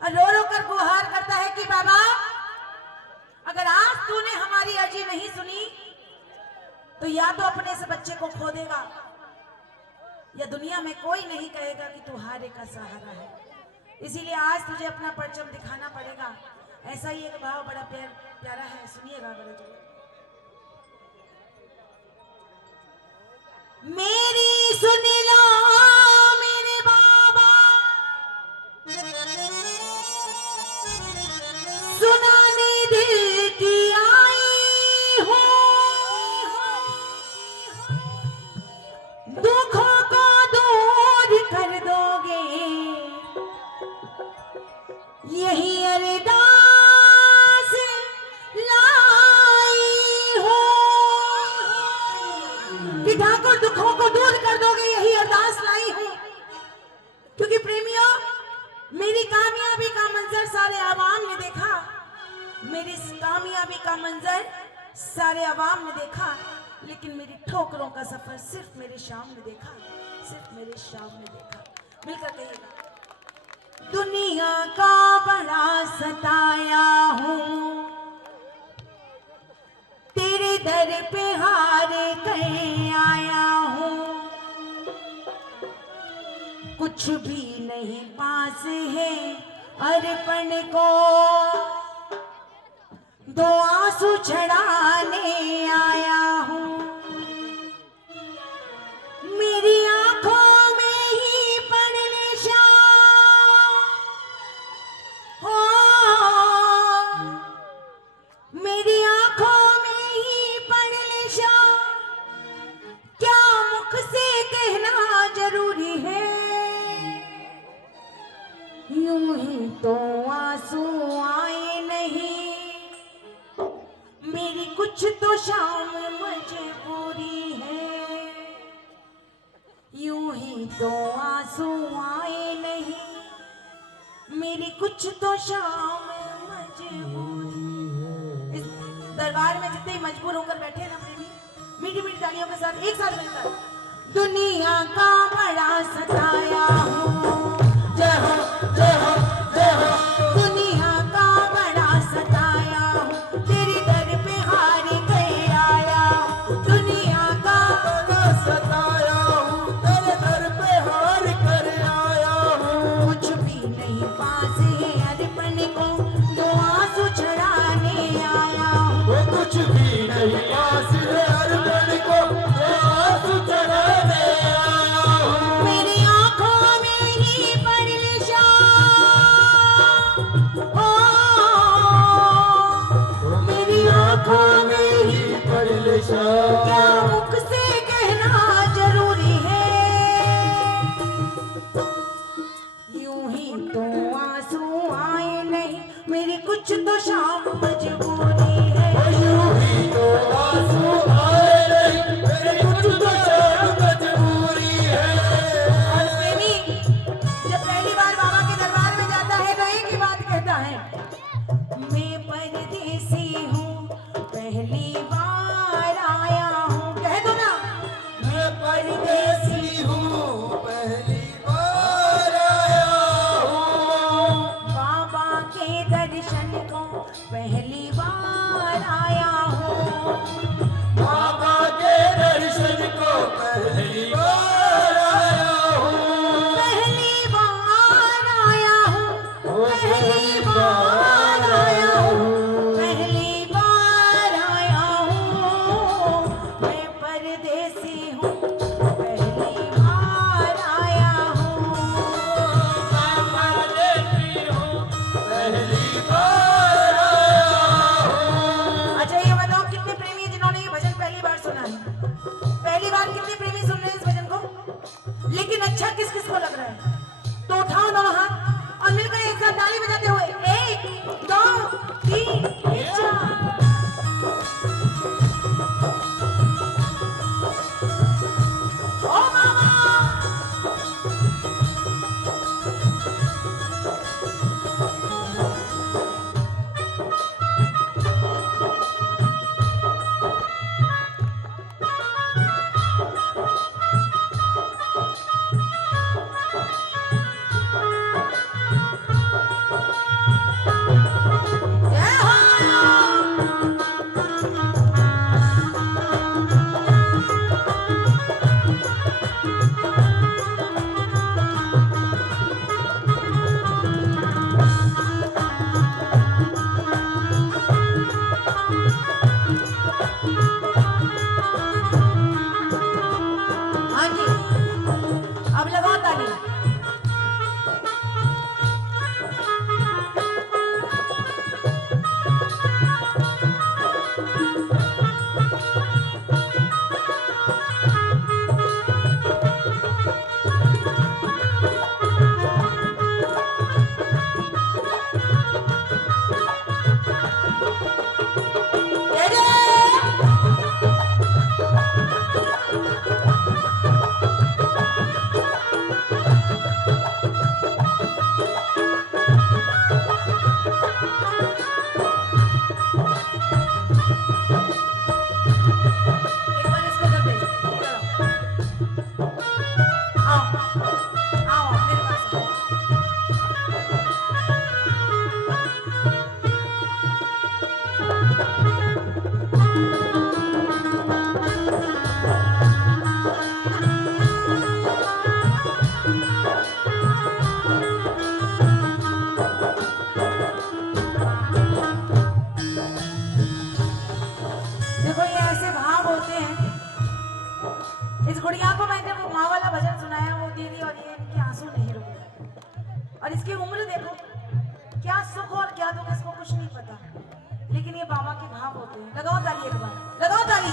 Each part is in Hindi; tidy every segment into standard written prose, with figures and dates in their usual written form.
और रो रो कर गुहार करता है कि बाबा अगर आज तूने हमारी अर्जी नहीं सुनी तो या तो अपने से बच्चे को खो देगा या दुनिया में कोई नहीं कहेगा कि तू हारे का सहारा है। इसीलिए आज तुझे अपना परचम दिखाना पड़ेगा। ऐसा ही एक भाव बड़ा प्यारा है, सुनिएगा बड़े जो। मेरी सुन लो मेरे बाबा, सुनाने दिल की आई हो, दुखों को दूर कर दोगे यही अरदास लाई हो कि ठाकुर दुखों को दूर कर दोगे यही अरदास लाई हूं। क्योंकि प्रेमियों मेरी कामयाबी का मंजर सारे आवाम ने देखा, मेरी कामयाबी का मंजर सारे आवाम ने देखा, लेकिन मेरी ठोकरों का सफर सिर्फ मेरे शाम ने देखा, सिर्फ मेरे शाम ने देखा। मिलकर कहिएगा। दुनिया का बड़ा सताया हूँ, तेरे दर पे हार कर आया हूँ, कुछ भी नहीं पास है अर्पण को, दो आंसू छड़ाने आया हूँ। मेरी आंखों में ही पड़ नशा हो, मेरी आंखों में ही पड़ नशा, क्या मुख से कहना जरूरी है, यूं ही तो आंसू आए नहीं, मेरी कुछ तो शाम मजबूरी है, यूं ही तो आंसू आए नहीं, मेरी कुछ तो शाम मजबूरी है। इस दरबार में जितने मजबूर होकर बैठे हैं ना प्रेमी, मीठी मीठी तालियों के साथ एक साथ मिलकर दुनिया का बड़ा सताया हूँ, जय हो जय हो जय हो, दुनिया का बड़ा सताया हूँ, तेरे दर पे हार कर आया हूँ, दुनिया का बड़ा सताया हूँ, तेरे दर पे हार कर आया हूँ, कुछ भी नहीं पास है अर्पण को, दो आंसू छड़ाने आया हूँ, कुछ भी नहीं पास है अर्पण को, दो आंसू छड़ाने आया हूँ। मेरी आंखों में ही पड़ नशा हो, मेरी आंखों में ही पड़ नशा, क्या मुख से कहना जरूरी है, यूं ही तो आंसू आए नहीं, मेरी कुछ तो शाम मजबूरी है, यूं ही तो आंसू आए नहीं, मेरी कुछ तो शाम मजबूरी है। और प्रेमी जब पहली बार बाबा के दरबार में जाता है तो एक ही बात कहता है, मैं परदेसी हूँ पहली बार आया हूँ, कह दो ना, मैं परदेसी हूँ पहली बार आया हूँ, बाबा के दर्शन को पहली बार आया हूँ, बाबा के दर्शन को पहली बार आया हूँ, पहली बार आया हूँ, पहली बार बार आया आया हूँ, हूँ। पहली बार आया हूँ, मैं परदेसी हूँ पहली बार आया हूँ। मैं परदेसी हूँ पहली बार आया हूँ। अच्छा ये बताओ कितने प्रेमी हैं जिन्होंने ये भजन पहली बार सुना है? पहली बार कितने प्रेमी सुन रहे हैं इस भजन को? लेकिन अच्छा किस किस को लग रहा है? तो उठाओ दोनों हाथ और मिलकर एक साथ ताली बजाते हुए 1 2 3 4। ओ मामा जय हो। हाँ जी, अब लगाओ ताली। जय जय। एक बार इसको कर दे, चलो आओ आओ मेरे पास आओ। देखो ये ऐसे भाव होते हैं। इस गुड़िया को मैंने वो माँ वाला भजन सुनाया, वो दीदी, और ये इनके आंसू नहीं रुके। और इसकी उम्र देखो, क्या सुख और क्या दुख इसको कुछ नहीं पता, लेकिन ये बाबा के भाव होते हैं। लगाओ ताली एक बार, लगाओ ताली।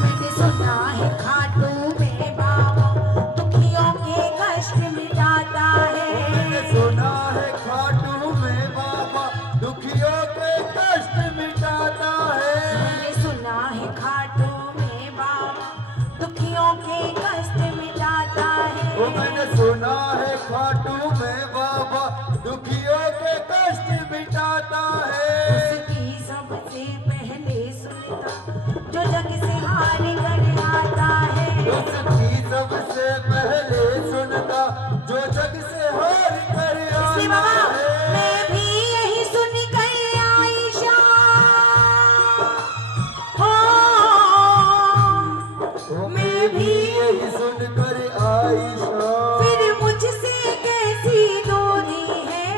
मैंने सुना है खाटू में बाबा दुखियों के कष्ट मिटाता है। मैंने सुना है खाटू में बाबा दुखियों के कष्ट मिटाता है। मैंने सुना है खाटू में बाबा दुखियों के कष्ट मिटाता वो है। मैंने सुना है खाटू में बाबा दुखियों के कष्ट मिटाता है। उसकी सबसे पहले सुनता जो जग से हार कर आता है। उसकी सबसे पहले सुनता जो जग से हार कर इसलिए आता बाबा है। मैं भी यही सुन कर आईशा हो, वो मैं भी यही सुनकर आईशा फिर मुझसे कैसी दूरी है।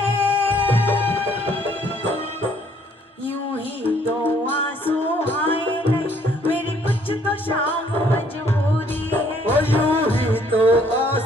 यूं ही तो आंसू आए नहीं, मेरी कुछ तो शाम मजबूरी है। और यूं ही तो आंसू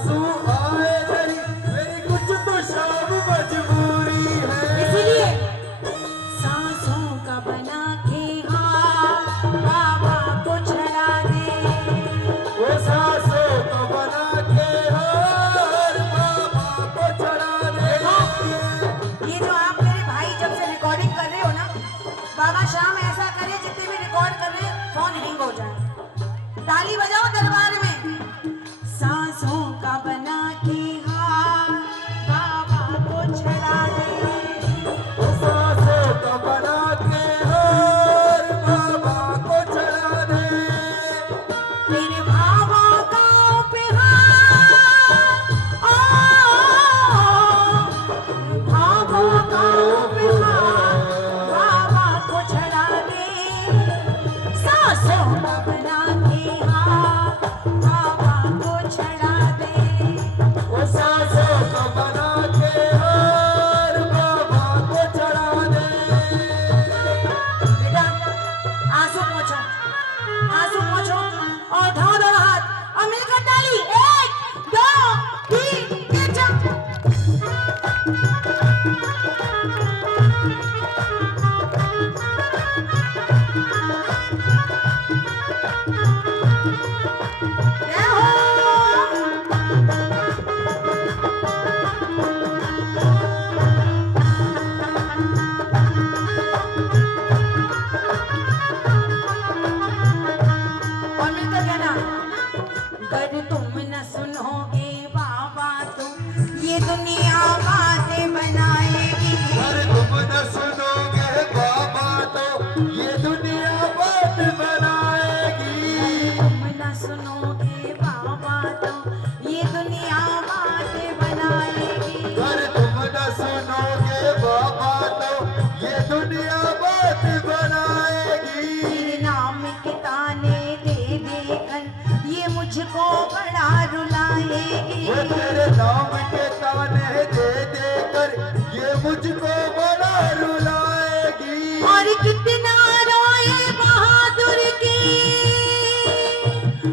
तेरे नाम के ताने दे दे कर ये मुझको बड़ा रुलाएगी। और कितना रोए बहादुर की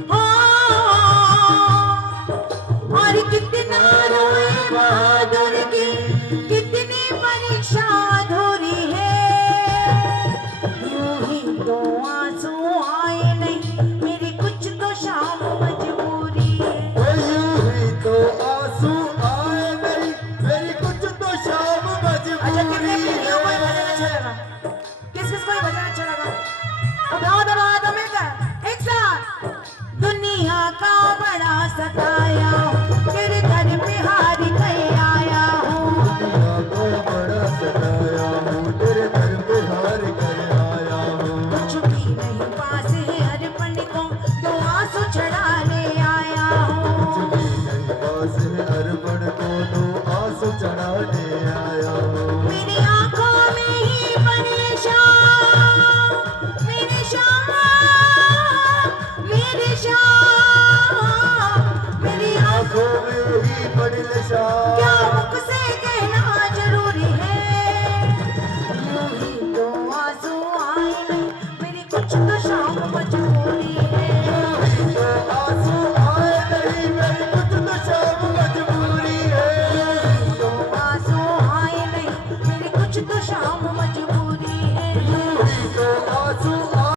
हो, और कितना रोए बहादुर की, कितनी परीक्षा अधूरी है। यूं ही तो आंसू आए नहीं, मेरी कुछ तो शाम मजबूरी है। ओ यूं ही तो आंसू आए नहीं, मेरी कुछ तो शाम अच्छा, कितने मजबूरी प्रेमियों को ये भजन है। अच्छा लगा? किस किस को ये भजन अच्छा लगा? उठाओ दोनों हाथों मिलकर एक साथ। दुनिया का बड़ा सताया हूँ, तेरे दर पे हार के आया हूँ। दुनिया को बड़ा सताया हूँ, तेरे दर पे हार कर आया हूँ। कुछ भी नहीं पास है अर्पण को, तो आंसू चढ़ाने आया हूँ। कुछ भी नहीं पास है